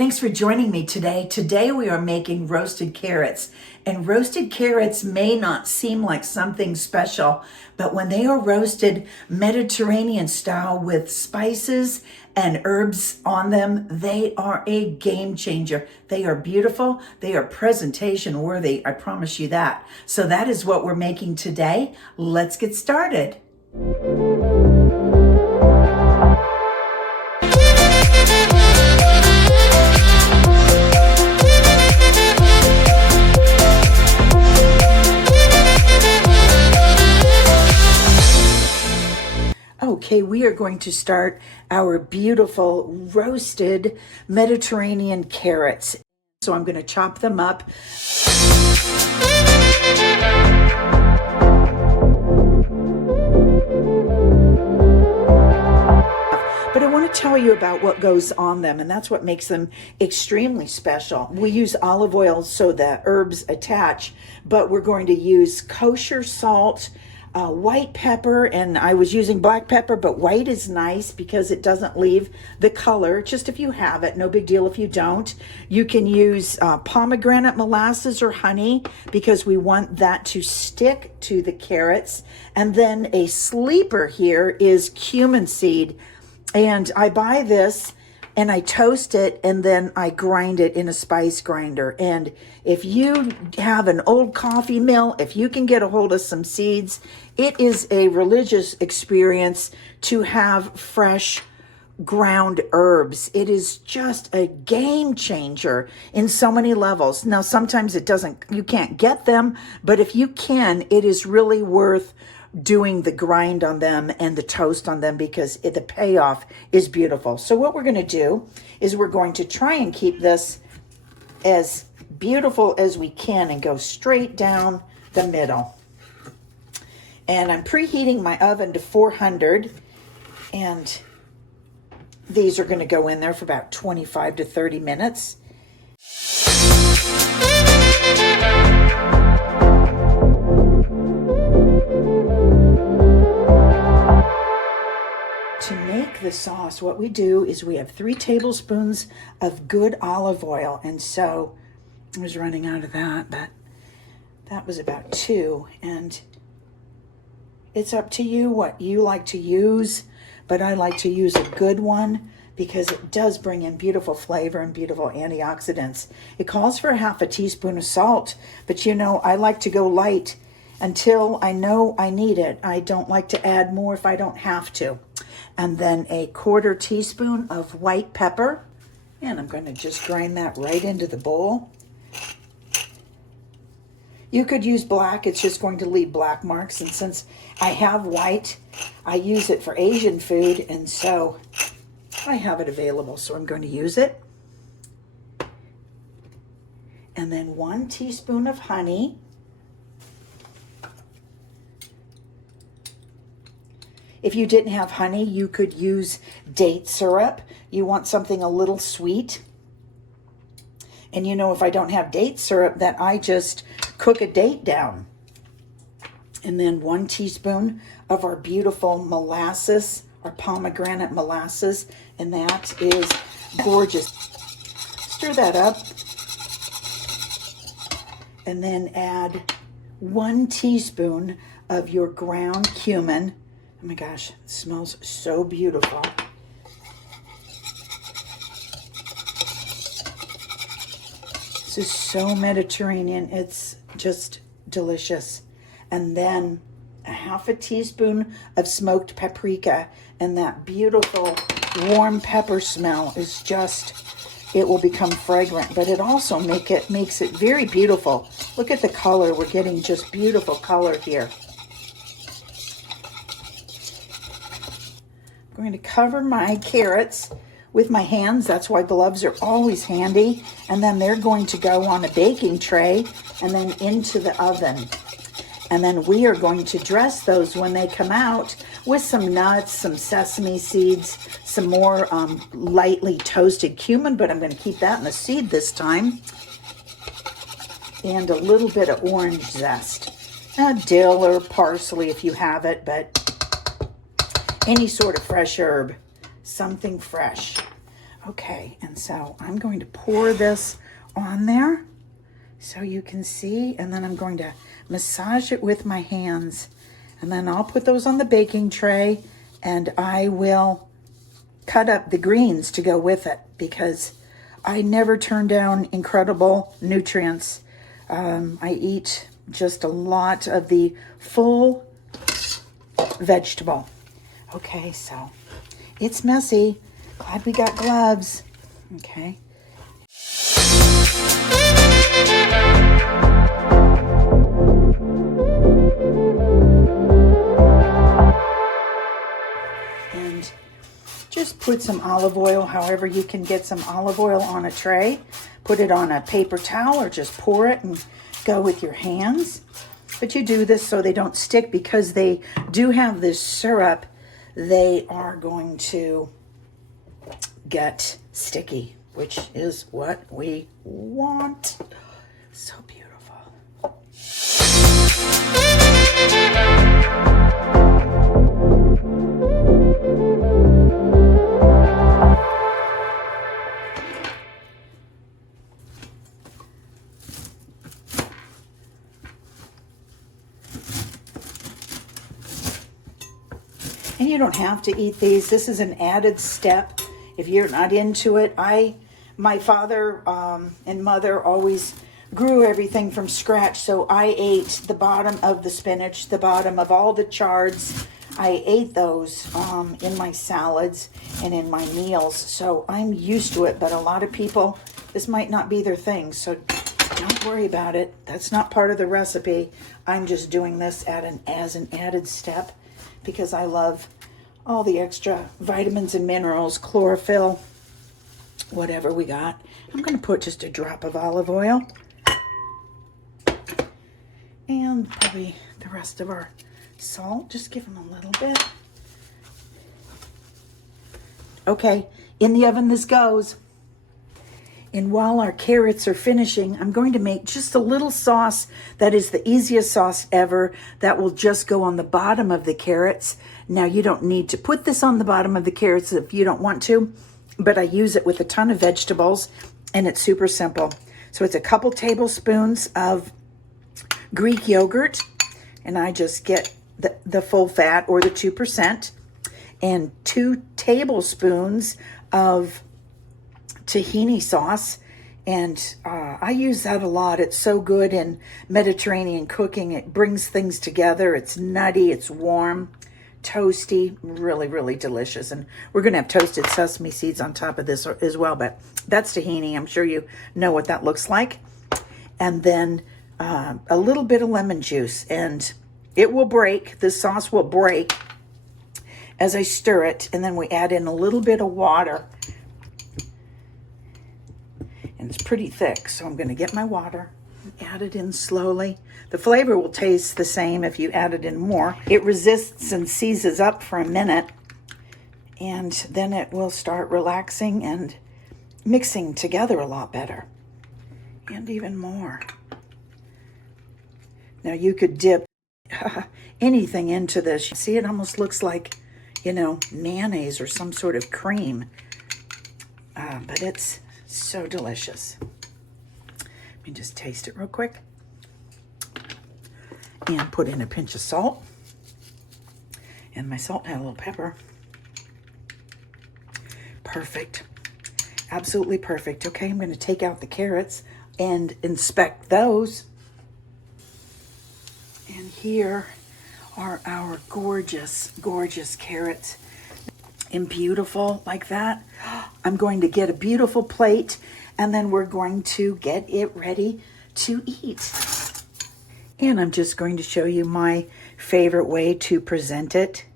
Thanks for joining me today. Today we are making roasted carrots. And roasted carrots may not seem like something special, but when they are roasted Mediterranean style with spices and herbs on them, they are a game changer. They are beautiful. They are presentation worthy. I promise you that. So that is what we're making today. Let's get started. Okay, we are going to start our beautiful roasted Mediterranean carrots. So I'm going to chop them up. But I want to tell you about what goes on them, and that's what makes them extremely special. We use olive oil so the herbs attach, but we're going to use kosher salt, white pepper, and I was using black pepper, but white is nice because it doesn't leave the color. Just if you have it, no big deal if you don't. You can use pomegranate molasses or honey because we want that to stick to the carrots. And then a sleeper here is cumin seed. And I buy this and I toast it and then I grind it in a spice grinder. And if you have an old coffee mill, if you can get a hold of some seeds, it is a religious experience to have fresh ground herbs. It is just a game changer in so many levels. Now, sometimes you can't get them, but if you can, it is really worth doing the grind on them and the toast on them because the payoff is beautiful. So what we're going to do is we're going to try and keep this as beautiful as we can and go straight down the middle. And I'm preheating my oven to 400, and these are going to go in there for about 25 to 30 minutes. To make the sauce, what we do is we have 3 tablespoons of good olive oil. And so I was running out of that, but that was about 2. And it's up to you what you like to use, but I like to use a good one because it does bring in beautiful flavor and beautiful antioxidants. It calls for half a teaspoon of salt, but I like to go light until I know I need it. I don't like to add more if I don't have to. And then a 1/4 teaspoon of white pepper. And I'm going to just grind that right into the bowl. You could use black, it's just going to leave black marks. And since I have white, I use it for Asian food. And so I have it available, so I'm going to use it. And then 1 teaspoon of honey. If you didn't have honey, you could use date syrup. You want something a little sweet. And if I don't have date syrup, then I just cook a date down. And then 1 teaspoon of our beautiful molasses, our pomegranate molasses, and that is gorgeous. Stir that up. And then add 1 teaspoon of your ground cumin. Oh my gosh, it smells so beautiful. This is so Mediterranean. It's just delicious. And then a half a teaspoon of smoked paprika. And that beautiful warm pepper smell is it will become fragrant. But it also makes it very beautiful. Look at the color. We're getting just beautiful color here. I'm going to cover my carrots with my hands. That's why gloves are always handy. And then they're going to go on a baking tray and then into the oven. And then we are going to dress those when they come out with some nuts, some sesame seeds, some more lightly toasted cumin, but I'm going to keep that in the seed this time. And a little bit of orange zest. Dill or parsley if you have it, but any sort of fresh herb, something fresh. Okay, and so I'm going to pour this on there so you can see, and then I'm going to massage it with my hands, and then I'll put those on the baking tray, and I will cut up the greens to go with it, because I never turn down incredible nutrients. I eat just a lot of the full vegetable. Okay, so it's messy. Glad we got gloves. Okay. And just put some olive oil, however you can get some olive oil on a tray. Put it on a paper towel or just pour it and go with your hands. But you do this so they don't stick, because they do have this syrup. They are going to get sticky, which is what we want. So beautiful. And you don't have to eat these. This is an added step if you're not into it. My father and mother always grew everything from scratch, so I ate the bottom of the spinach, the bottom of all the chards. I ate those in my salads and in my meals, so I'm used to it. But a lot of people, this might not be their thing, so don't worry about it. That's not part of the recipe. I'm just doing this as an added step, because I love all the extra vitamins and minerals, chlorophyll, whatever we got. I'm going to put just a drop of olive oil and probably the rest of our salt. Just give them a little bit. Okay, in the oven this goes. And while our carrots are finishing, I'm going to make just a little sauce that is the easiest sauce ever that will just go on the bottom of the carrots. Now, you don't need to put this on the bottom of the carrots if you don't want to, but I use it with a ton of vegetables, and it's super simple. So it's a couple tablespoons of Greek yogurt, and I just get the full fat or the 2%, and 2 tablespoons of tahini sauce, and I use that a lot. It's so good in Mediterranean cooking. It brings things together. It's nutty, it's warm, toasty, really, really delicious. And we're going to have toasted sesame seeds on top of this as well, but that's tahini. I'm sure you know what that looks like. And then a little bit of lemon juice, and it will break. The sauce will break as I stir it, and then we add in a little bit of water. And it's pretty thick, so I'm going to get my water and add it in slowly. The flavor will taste the same if you add it in more. It resists and seizes up for a minute, and then it will start relaxing and mixing together a lot better. And even more. Now you could dip anything into this. See, it almost looks like, mayonnaise or some sort of cream. But it's so delicious. Let me just taste it real quick. And put in a pinch of salt. And my salt had a little pepper. Perfect. Absolutely perfect. Okay, I'm going to take out the carrots and inspect those. And here are our gorgeous, gorgeous carrots. And beautiful like that. I'm going to get a beautiful plate, and then we're going to get it ready to eat. And I'm just going to show you my favorite way to present it.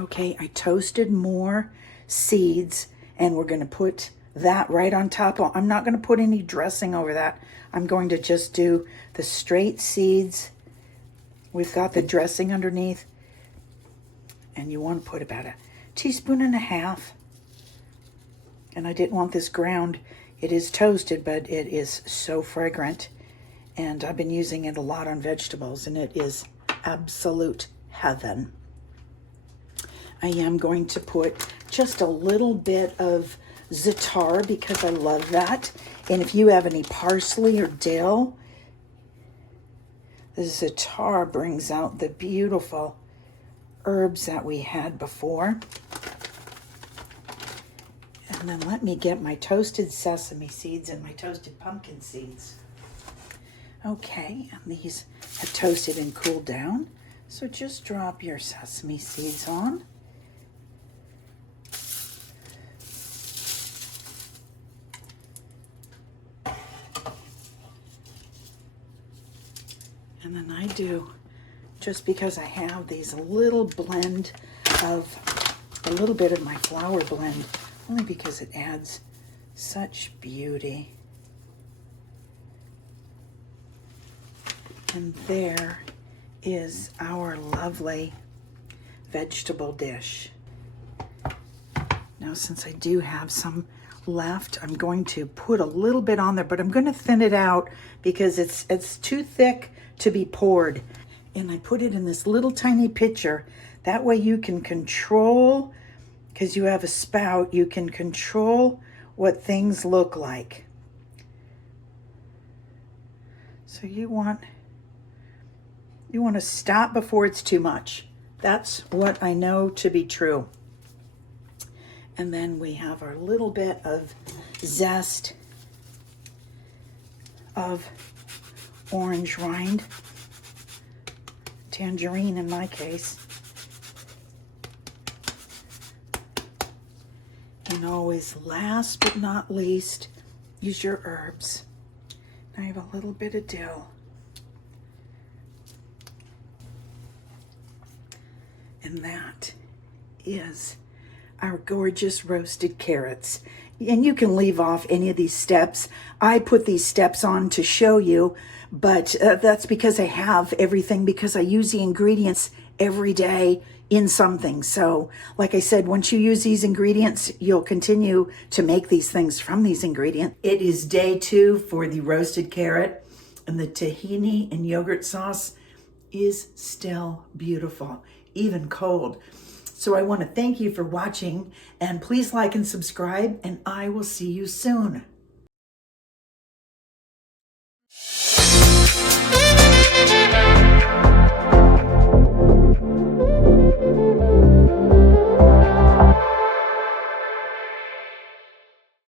Okay, I toasted more seeds, and we're going to put that right on top. I'm not going to put any dressing over that. I'm going to just do the straight seeds. We've got the dressing underneath, and you want to put about 1.5 teaspoons And I didn't want this ground. It is toasted, but it is so fragrant. And I've been using it a lot on vegetables, and it is absolute heaven. I am going to put just a little bit of za'atar because I love that. And if you have any parsley or dill, the za'atar brings out the beautiful herbs that we had before. And then let me get my toasted sesame seeds and my toasted pumpkin seeds. Okay, and these have toasted and cooled down. So just drop your sesame seeds on. And then I do, just because I have these, a little blend of, a little bit of my flour blend, only because it adds such beauty. And there is our lovely vegetable dish. Now, since I do have some left, I'm going to put a little bit on there, but I'm going to thin it out because it's too thick to be poured. And I put it in this little tiny pitcher. That way you can control, because you have a spout, you can control what things look like. So you want to stop before it's too much. That's what I know to be true. And then we have our little bit of zest of orange rind, tangerine in my case. And always, last but not least, use your herbs. I have a little bit of dill. And that is our gorgeous roasted carrots. And you can leave off any of these steps. I put these steps on to show you, but that's because I have everything, because I use the ingredients every day in something. So like I said, once you use these ingredients, you'll continue to make these things from these ingredients. It is day 2 for the roasted carrot, and the tahini and yogurt sauce is still beautiful, even cold. So I want to thank you for watching, and please like and subscribe, and I will see you soon.